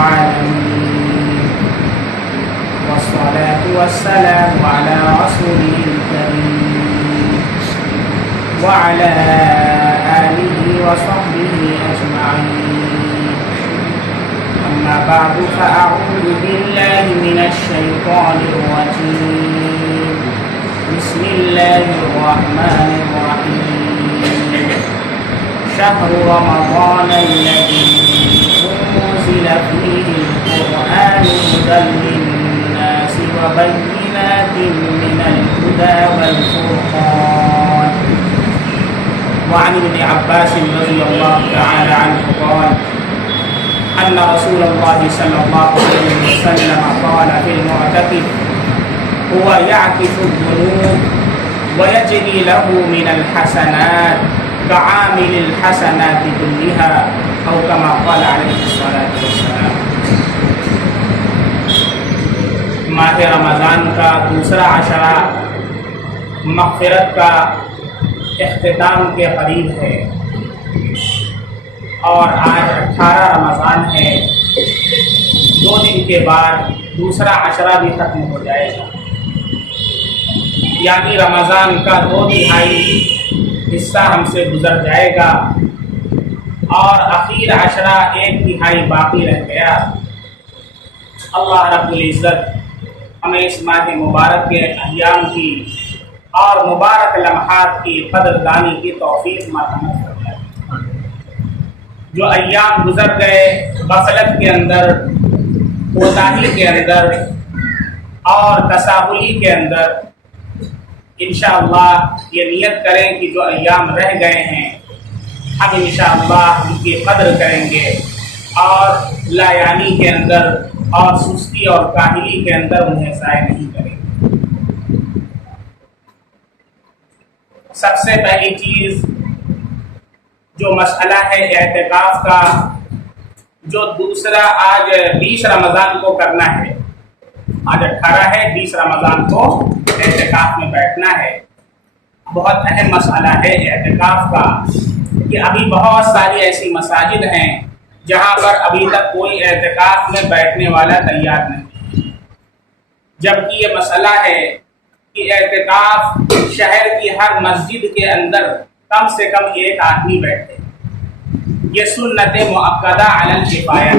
العالمين، والصلاة والسلام على رسوله الكريم وعلى آله وصحبه أجمعين. أما بعد، فأعوذ بالله من الشيطان الرجيم. بسم الله الرحمن الرحيم. شهر رمضان الذي أنزل فيه القرآن هدى للناس وبينات من الهدى والفرقان. وعن ابن عباس رضي الله تعالى عنه قال أن رسول الله صلى الله عليه وسلم قال في المعتكف: هو يعكف الذنوب ويجري له من الحسنات كعامل الحسنات كلها، أو كما قال عليه الصلاة والسلام. ماہ رمضان کا دوسرا عشرہ مغفرت کا اختتام کے قریب ہے، اور آج 18 رمضان ہے. 2 دن کے بعد دوسرا عشرہ بھی ختم ہو جائے گا، یعنی رمضان کا 2/3 حصہ ہم سے گزر جائے گا، اور اخیر عشرہ 1/3 باقی رہ گیا. اللہ رب العزت ہمیں اس ماہ مبارک کے ایام کی اور مبارک لمحات کی قدردانی کی توفیق مرحمت فرمائے. جو ایام گزر گئے غفلت کے اندر، کوتاہی کے اندر اور تساہلی کے اندر، انشاءاللہ یہ نیت کریں کہ جو ایام رہ گئے ہیں ہم انشاءاللہ ان کی قدر کریں گے، اور لایانی کے اندر اور سستی اور کاہلی کے اندر انہیں ضائع نہیں کریں گے. سب سے پہلی چیز جو مسئلہ ہے اعتکاف کا، جو دوسرا آج 20 رمضان کو کرنا ہے. آج 18 ہے، 20 رمضان کو اعتکاف میں بیٹھنا ہے. بہت اہم مسئلہ ہے اعتکاف کا، کہ ابھی بہت ساری ایسی مساجد ہیں جہاں پر ابھی تک کوئی اعتکاف میں بیٹھنے والا تیار نہیں، جبکہ یہ مسئلہ ہے کہ اعتکاف شہر کی ہر مسجد کے اندر کم سے کم 1 آدمی بیٹھے. یہ سنت مؤکدہ علی الکفایہ.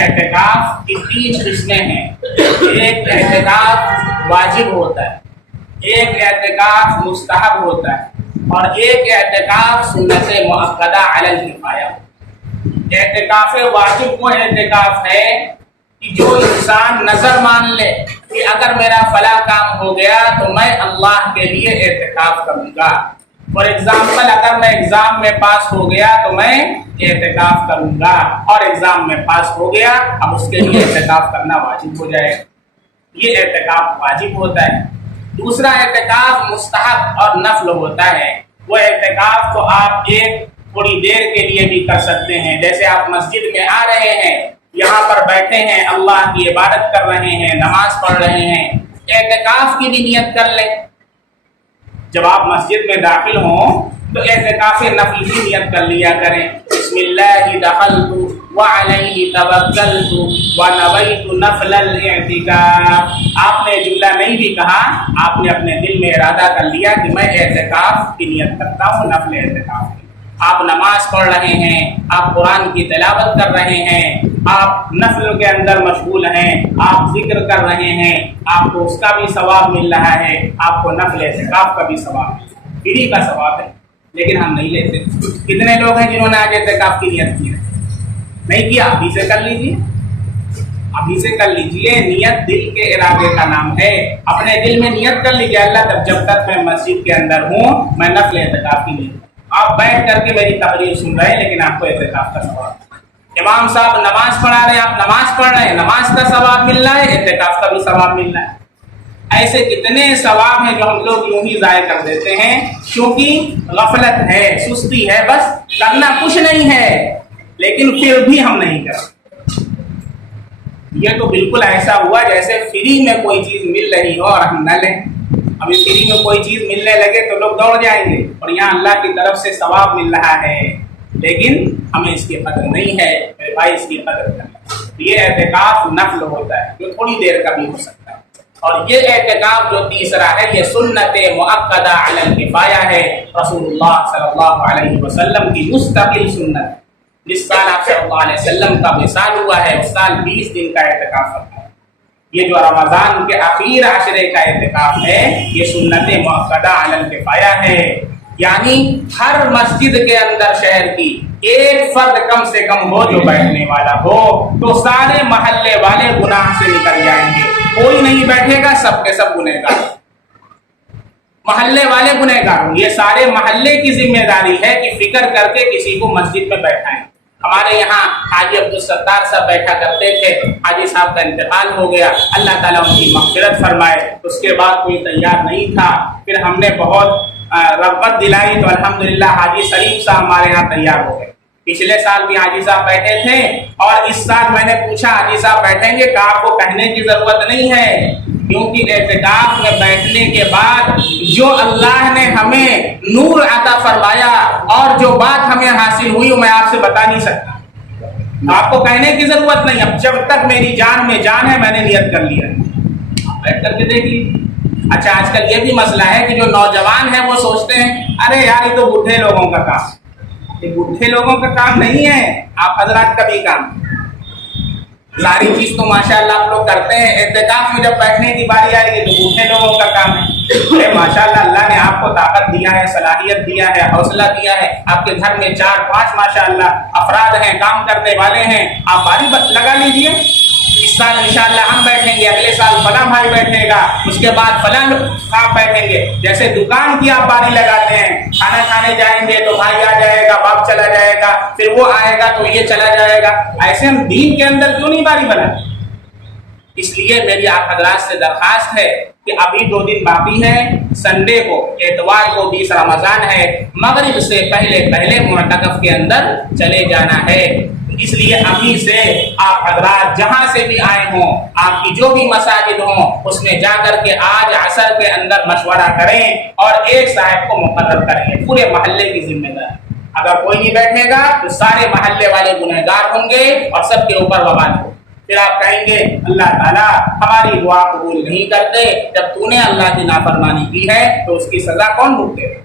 اعتکاف کی 3 قسمیں ہیں. ایک اعتکاف واجب ہوتا ہے، ایک اعتکاف مستحب ہوتا ہے، اور ایک اعتکاف سنت مؤکدہ علی الکفایہ. اعتکاف واجب وہ اعتکاف ہے کہ جو انسان نظر مان لے کہ اگر میرا فلاں کام ہو گیا تو میں اللہ کے لیے اعتکاف کروں گا. فار ایگزامپل، اگر میں ایگزام میں پاس ہو گیا تو میں اعتکاف کروں گا، اور ایگزام میں پاس ہو گیا اب اس کے لیے اعتکاف کرنا واجب ہو جائے. یہ اعتکاف واجب ہوتا ہے. دوسرا اعتکاف مستحب اور نفل ہوتا ہے. وہ اعتکاف تو آپ ایک تھوڑی دیر کے لیے بھی کر سکتے ہیں، جیسے آپ مسجد میں آ رہے ہیں، یہاں پر بیٹھے ہیں، اللہ کی عبادت کر رہے ہیں، نماز پڑھ رہے ہیں، اعتکاف کی بھی نیت کر لیں. جب آپ مسجد میں داخل ہوں تو اعتکاف نفل کی نیت کر لیا کریں. بسم اللہ دخلت وعلیہ توکلت ونویت نفل الاعتکاف. آپ نے جملہ نہیں بھی کہا، آپ نے اپنے دل میں ارادہ کر لیا کہ میں اعتکاف کی نیت کرتا ہوں، نفل اعتکاف. آپ نماز پڑھ رہے ہیں، آپ قرآن کی تلاوت کر رہے ہیں، آپ نفل کے اندر مشغول ہیں، آپ ذکر کر رہے ہیں، آپ کو اس کا بھی ثواب مل رہا ہے، آپ کو نفل اعتکاف کا بھی ثواب ہے، فری کا ثواب ہے. لیکن ہم نہیں لیتے. کتنے لوگ ہیں جنہوں نے آج اعتکاف کی نیت کی ہے؟ نہیں کیا؟ ابھی سے کر لیجیے، ابھی سے کر لیجیے. نیت دل کے ارادے کا نام ہے. اپنے دل میں نیت کر لیجیے، اللہ جب تک میں مسجد کے اندر ہوں میں نفل اعتکاف کی نیت. آپ بیٹھ کر کے میری تقریر سن رہے ہیں لیکن آپ کو اعتکاف کا ثواب. امام صاحب نماز پڑھا رہے ہیں، آپ نماز پڑھ رہے ہیں، نماز کا ثواب مل رہا ہے، اعتکاف کا بھی ثواب مل رہا ہے. ایسے کتنے ثواب ہیں جو ہم لوگ یوں ہی ضائع کر دیتے ہیں، کیونکہ غفلت ہے، سستی ہے، بس کرنا کچھ نہیں ہے لیکن پھر بھی ہم نہیں کرتے. یہ تو بالکل ایسا ہوا جیسے فری میں کوئی چیز مل رہی ہو اور ہم نہ لیں. ابھی فری میں کوئی چیز ملنے لگے تو لوگ دوڑ جائیں گے، اور یہاں اللہ کی طرف سے ثواب مل رہا ہے لیکن ہمیں اس کی قدر نہیں ہے. میرے भाई इसकी कदर करें। ये एहतिकाफ नफल होता है जो थोड़ी देर का भी हो सकता है। और ये एहतिकाफ जो तीसरा है ये सुन्नत मुअक्कदा अलल किफाया है, रसूलुल्लाह सल्लल्लाहु अलैहि वसल्लम की मुस्तकिल सुन्नत। जिस साल आप सल्लल्लाहु अलैहि वसल्लम का विसाल हुआ है उस साल 20 दिन का एहतिकाफ होता है। ये जो रमजान के आखिर आशरे का एहतिकाफ है ये सुन्नत मुअक्कदा अलल किफाया है, यानी हर मस्जिद के अंदर शहर की एक फर्द कम से कम हो जो बैठने वाला हो तो सारे महल्ले वाले गुनाह से निकल जाएंगे। कोई नहीं बैठेगा, सब के सब गुनहगार, महल्ले वाले गुनहगार। ये सारे महल्ले की जिम्मेदारी है कि फिक्र करके किसी को मस्जिद में बैठाएं। हमारे यहाँ हाजी अब्दुल सत्तार साहब बैठा करते थे, हाजी साहब का इंतकाल हो गया, अल्लाह ताला उनकी मग़फ़िरत फरमाए। उसके बाद कोई तैयार नहीं था, फिर हमने बहुत रग़बत दिलाई तो अल्हम्दुलिल्लाह हाजी सलीम साहब हमारे यहाँ तैयार हो गए। पिछले साल भी हाजी साहब बैठे थे और इस साल मैंने पूछा हाजी साहब बैठेंगे? कहा आपको कहने की जरूरत नहीं है, क्योंकि एहतिकाफ में बैठने के बाद जो अल्लाह ने हमें नूर अता फरमाया और जो बात हमें हासिल हुई मैं आपसे बता नहीं सकता। आपको कहने की जरूरत नहीं। अब जब तक मेरी जान में जान है मैंने नियत कर लिया, बैठ करके देख ली। अच्छा, आजकल ये भी मसला है कि जो नौजवान है वो सोचते हैं अरे यार ये तो बूढ़े लोगों का काम। ये बूढ़े लोगों का काम नहीं है, आप हजरात का भी काम। सारी चीज तो माशाअल्लाह आप लोग करते हैं, एहतिकाफ में जब बैठने की बारी आएगी तो बूढ़े लोगों का काम है। अरे माशाअल्लाह अल्लाह ने आपको ताकत दिया है, सलाहियत दिया है, हौसला दिया है, आपके घर में 4-5 माशाअल्लाह अफराद हैं, काम करने वाले हैं, आप बारी लगा लीजिए। इस साल इंशाअल्लाह हम बैठेंगे, अगले साल फला भाई बैठेगा, उसके बाद फला साहब बैठेंगे। जैसे दुकान की आप बारी लगाते हैं, खाना खाने जाएंगे तो भाई आ जाएगा, बाप चला जाएगा, फिर वो आएगा तो ये चला जाएगा। ऐसे हम दीन के अंदर क्यों नहीं बारी बनाते? इसलिए मेरी आप हजरात से दरखास्त है कि अभी 2 दिन बाकी है, संडे को एतवार को 20 रमजान है, मगरिब से पहले मुअतकफ के अंदर चले जाना है। इसलिए अभी से आप हजरात जहां से भी आए हों, आपकी जो भी मसाजिद हों उसमें जाकर के आज असर के अंदर मशवरा करें और एक साहब को मुकर्रर करें, पूरे मोहल्ले की जिम्मेदारी। अगर कोई नहीं बैठेगा तो सारे मोहल्ले वाले गुनहगार होंगे और सबके ऊपर वबाल हो। फिर आप कहेंगे अल्लाह ताला हमारी दुआ कबूल नहीं करते, जब तूने अल्लाह की नाफरमानी की है तो उसकी सजा कौन भुगते?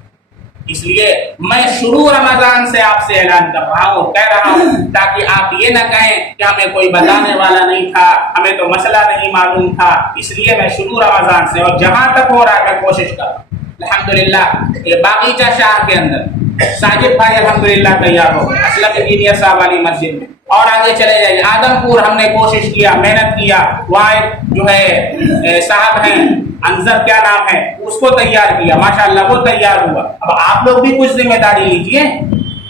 इसलिए मैं शुरू रमजान से आपसे ऐलान कर रहा हूँ, कह रहा हूँ, ताकि आप ये ना कहें कि हमें कोई बताने वाला नहीं था, हमें तो मसला नहीं मालूम था। इसलिए मैं शुरू रमजान से और जहां तक हो रहा है मैं कोशिश कर रहा हूँ। अल्हम्दुलिल्लाह ये बागीचा शहर के अंदर साजिद भाई अल्हम्दुलिल्लाह तैयार हो गए, असलम इंजीनियर साहब वाली मस्जिद में, और आगे चले जाइए आदमपुर हमने कोशिश किया, मेहनत किया, वहाँ जो है साहब हैं अंजर क्या नाम है उसको तैयार किया, माशाअल्लाह वो तैयार हुआ। अब आप लोग भी कुछ जिम्मेदारी लीजिए,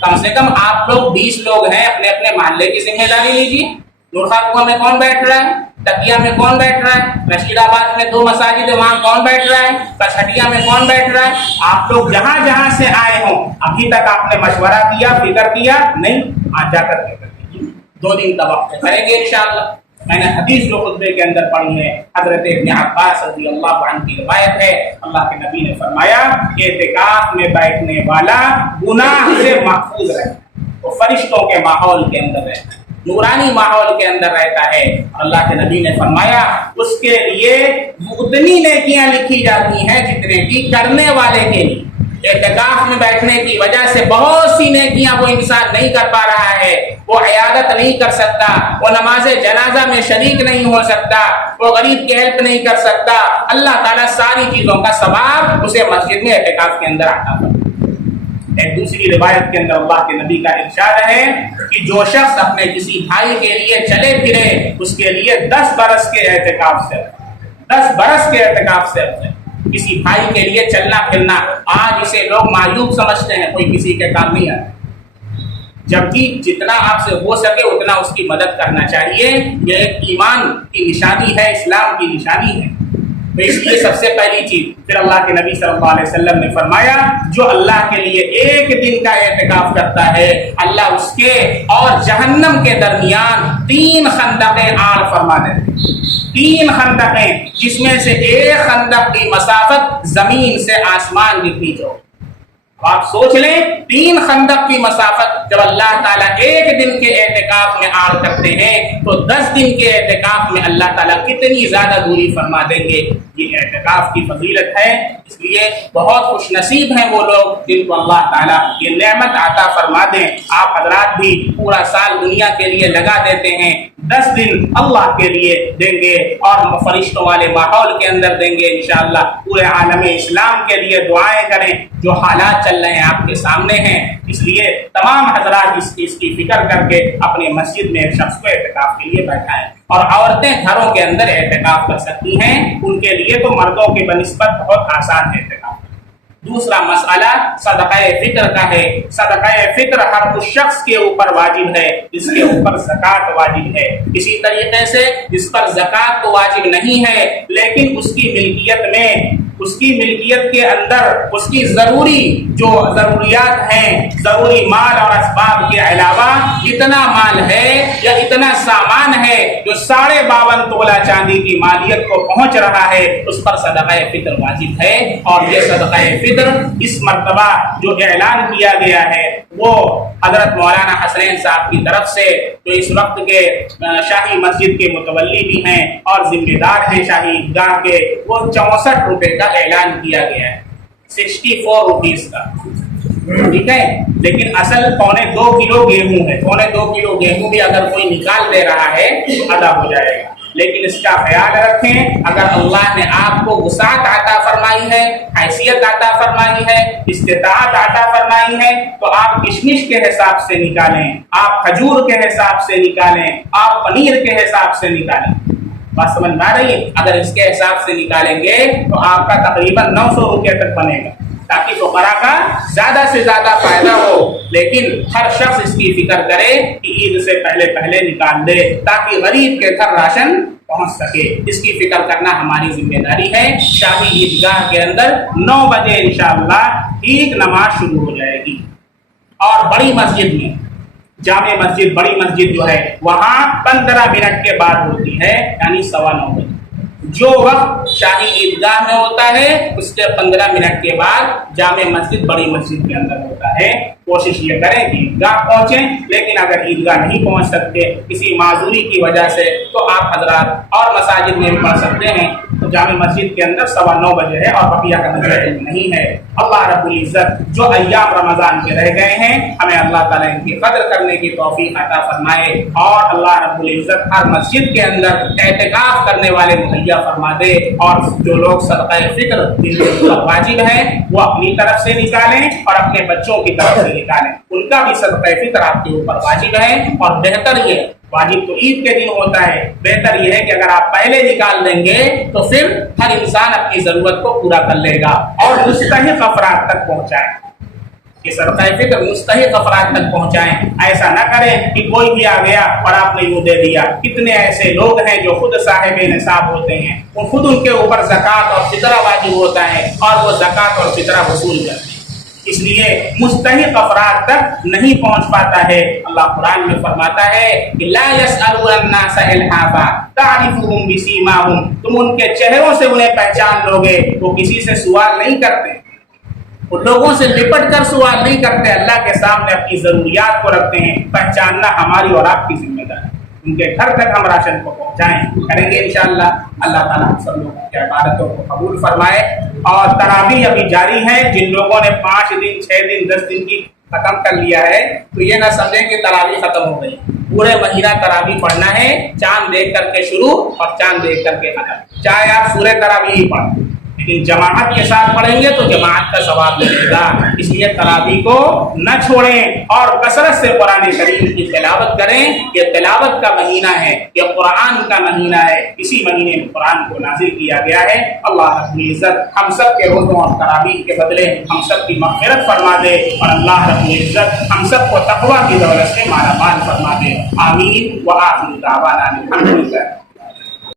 कम से कम आप लोग 20 लोग हैं, अपने अपने मोहल्ले की जिम्मेदारी लीजिए। नूरखापुआ में कौन बैठ रहा है, तकिया में कौन बैठ रहा है, रशीदाबाद में 2 मसाजिद है वहाँ कौन बैठ रहा है, कसहटिया में कौन बैठ रहा है। आप लोग जहाँ जहाँ से आए हों अभी तक आपने मशवरा किया, फिक्र किया नहीं, आज जाकर फिक्र कीजिए। 2 दिन का वक्त करेंगे इंशाअल्लाह। मैंने हदीस जो खुतबे के अंदर पढ़ी है, हजरत इब्न अब्बास रज़ियल्लाहु अन्हु की रिवायत है, अल्लाह के नबी ने फरमाया एतिकाफ में बैठने वाला गुनाह से महफूज रहता है, वो फरिश्तों के माहौल के अंदर रहता है, नूरानी माहौल के अंदर रहता है। अल्लाह के नबी ने फरमाया उसके लिए उतनी नेकियां लिखी जाती हैं जितने की करने वाले के लिए। एतिकाफ में बैठने की वजह से बहुत सी नेकियां वो इंसान नहीं कर पा रहा है, वो इयादत नहीं कर सकता, वो नमाज जनाजा में शरीक नहीं हो सकता, वो गरीब की हेल्प नहीं कर सकता। अल्लाह ताला सारी चीजों का सवाब उसे मस्जिद में एतिकाफ के अंदर आता है। एक दूसरी रिवायत के अंदर अल्लाह के नबी का इरशाद है कि जो शख्स अपने किसी भाई के लिए चले फिरे उसके लिए 10 बरस के एतिकाफ से 10 बरस के एतिकाफ से किसी भाई के लिए चलना फिरना। आज इसे लोग मायूब समझते हैं, कोई किसी के काम नहीं आता, जबकि जितना आपसे हो सके उतना उसकी मदद करना चाहिए। यह एक ईमान की निशानी है, इस्लाम की निशानी है। तो इसलिए सबसे पहली चीज फिर अल्लाह के नबी सल्लल्लाहु अलैहि वसल्लम ने फरमाया जो अल्लाह के लिए 1 दिन का एतिकाफ करता है अल्लाह उसके और जहन्नम के दरमियान 3 खंदकें आड़ फरमा देते हैं। 3 खंदकें, जिसमें से एक खंदक की मसाफत जमीन से आसमान जितनी जो। आप सोच लें 3 खंदक की मसाफत जब अल्लाह ताला एक दिन के एहतिकाफ में आड़ करते हैं तो 10 दिन के एहतिकाफ में अल्लाह ताला कितनी ज्यादा दूरी फरमा देंगे। ये एहतिकाफ की फजीलत है, इसलिए बहुत खुश नसीब हैं वो लोग जिनको अल्लाह ताला ये नेमत अता फरमा दें। आप हजरात भी पूरा साल दुनिया के लिए लगा देते हैं, 10 दिन अल्लाह के लिए देंगे और फरिश्तों वाले माहौल के अंदर देंगे इंशाअल्लाह। पूरे आलम इस्लाम के लिए दुआएं करें, जो हालात चल रहे हैं आपके सामने हैं, इसलिए तमाम हजरात इसकी फिक्र करके अपने मस्जिद में एक शख्स को एहतिकाफ के लिए बैठाएं। और औरतें घरों के अंदर एहतिकाफ कर सकती हैं, उनके लिए तो मर्दों के बनिस्बत बहुत आसान है एहतिकाफ। दूसरा मसला सदक़ाए फिक्र का है। सदक़ाए फिक्र हर उस शख्स के ऊपर वाजिब है जिसके ऊपर ज़कात वाजिब है। इसी तरीके से जिस पर ज़कात तो वाजिब नहीं है लेकिन उसकी मिल्कियत के अंदर उसकी जरूरी जो जरूरियात हैं, जरूरी माल और असबाब के अलावा इतना माल है या इतना सामान है जो 52.5 तोला चांदी की मालियत को पहुंच रहा है, उस पर सदक़ाए फिक्र वाजिब है। और ये सदक़ाए फिक्र इस मर्तबा जो ऐलान किया गया है वो हजरत मौलाना हसनैन साहब की तरफ से, जो इस वक्त के शाही मस्जिद के मुतवल्ली भी हैं और जिम्मेदार हैं शाही ईदगाह के, वो 64 रुपए का ऐलान किया गया है, 64 रुपीज का, ठीक है। लेकिन असल 2.25 किलो गेहूं है, 2.25 किलो गेहूं भी अगर कोई निकाल दे रहा है तो अदा हो जाएगा। लेकिन इसका ख्याल रखें, अगर अल्लाह ने आपको वसात अता फरमाई है, हैसियत अता फरमाई है, इस्तिताअत अता फरमाई है, तो आप किशमिश के हिसाब से निकालें, आप खजूर के हिसाब से निकालें, आप पनीर के हिसाब से निकालें। बात समझ में आ रही है? अगर इसके हिसाब से निकालेंगे तो आपका तकरीबन 900 रुपये तक बनेगा, ताकि फुकरा का ज्यादा से ज्यादा फायदा हो। लेकिन हर शख्स इसकी फिक्र करे कि ईद से पहले पहले निकाल दे ताकि गरीब के घर राशन पहुंच सके। इसकी फिक्र करना हमारी जिम्मेदारी है। शाही ईदगाह के अंदर 9 बजे इंशाअल्लाह ईद नमाज शुरू हो जाएगी और बड़ी मस्जिद में, जामे मस्जिद, बड़ी मस्जिद जो है वहां 15 मिनट के बाद होती है, यानी 9:15 बजे। जो वक्त शाही ईदगाह में होता है उसके 15 मिनट के बाद जामे मस्जिद, बड़ी मस्जिद के अंदर होता है। कोशिश ये करें कि ईदगाह पहुंचें, लेकिन अगर ईदगाह नहीं पहुंच सकते किसी माजूरी की वजह से तो आप हजरात और मसाजिद में भी पढ़ सकते हैं। तो जामे मस्जिद के अंदर 9:15 बजे है और बकिया का नजर नहीं है। अल्लाह रब्बुल इज्जत जो अय्याम रमजान के रह गए हैं हमें अल्लाह ताला इनकी कदर करने की तौफीक अता फरमाए और अल्लाह रब्बुल इज्जत हर मस्जिद के अंदर एहतिकाफ करने वाले मुहैया फरमा दे। और जो लोग सदक़ाए फिक्र जिनके ऊपर वाजिब है वो अपनी तरफ से निकालें और अपने बच्चों की तरफ से निकालें, उनका भी सदक़ाए फिक्र आपके ऊपर वाजिब है। और बेहतर ये, वाजिब तो ईद के दिन होता है, बेहतर यह है कि अगर आप पहले निकाल देंगे तो फिर हर इंसान अपनी जरूरत को पूरा कर लेगा और मुस्तहिक अफराद तक पहुंचाए। कि सदक़ाए फिक्र मुस्तहिक अफराद तक पहुंचाएं। ऐसा न करें कि कोई भी आ गया और आपने यूं दे दिया। कितने ऐसे लोग हैं जो खुद साहिब निसाब होते हैं, वो खुद उनके ऊपर ज़कात और फितरा वाजिब होता है और वो ज़कात और फितरा वसूल करते हैं, इसलिए मुस्तहिक अफराद तक नहीं पहुंच पाता है। अल्लाह कुरान में फरमाता है कि ला यसअलुन्नास इल्हाफा तारिफुहुम बिसीमाहुम, तुम उनके चेहरों से उन्हें पहचान लोगे, वो किसी से सवाल नहीं करते, वो लोगों से लिपट कर सवाल नहीं करते, अल्लाह के सामने अपनी जरूरियात को रखते हैं। पहचानना हमारी और आपकी जिम्मेदारी, उनके घर तक हम राशन को पहुंचाएं, करेंगे इंशाअल्लाह। अल्लाह ताला हम सब लोगों की इबादतों को कबूल फरमाए। और तरावी अभी जारी है, जिन लोगों ने 5 दिन 6 दिन 10 दिन की खत्म कर लिया है तो ये ना समझें कि तरावी खत्म हो गई। पूरे महीना तरावी पढ़ना है, चांद देख करके शुरू और चांद देख करके खत्म। चाहे आप सूरह तरावी ही पढ़ें, लेकिन जमाअत के साथ पढ़ेंगे तो जमाअत का सवाब मिलेगा। इसलिए तरावी को न छोड़ें और कसरत से कुरान करीम की तिलावत करें। ये तिलावत का महीना है, ये कुरान का महीना है, इसी महीने में कुरान को नाजिल किया गया है। अल्लाह रब्बुल इज्जत हम सब के रोज़ों और तरावी के बदले हम सब की मग़फ़िरत फरमा दे और अल्लाह रब्बुल इज्जत हम सब को तक़वा की दौलत से माला माल फरमा दे। आमीन व आखिर दावाना अल्हम्दुलिल्लाह।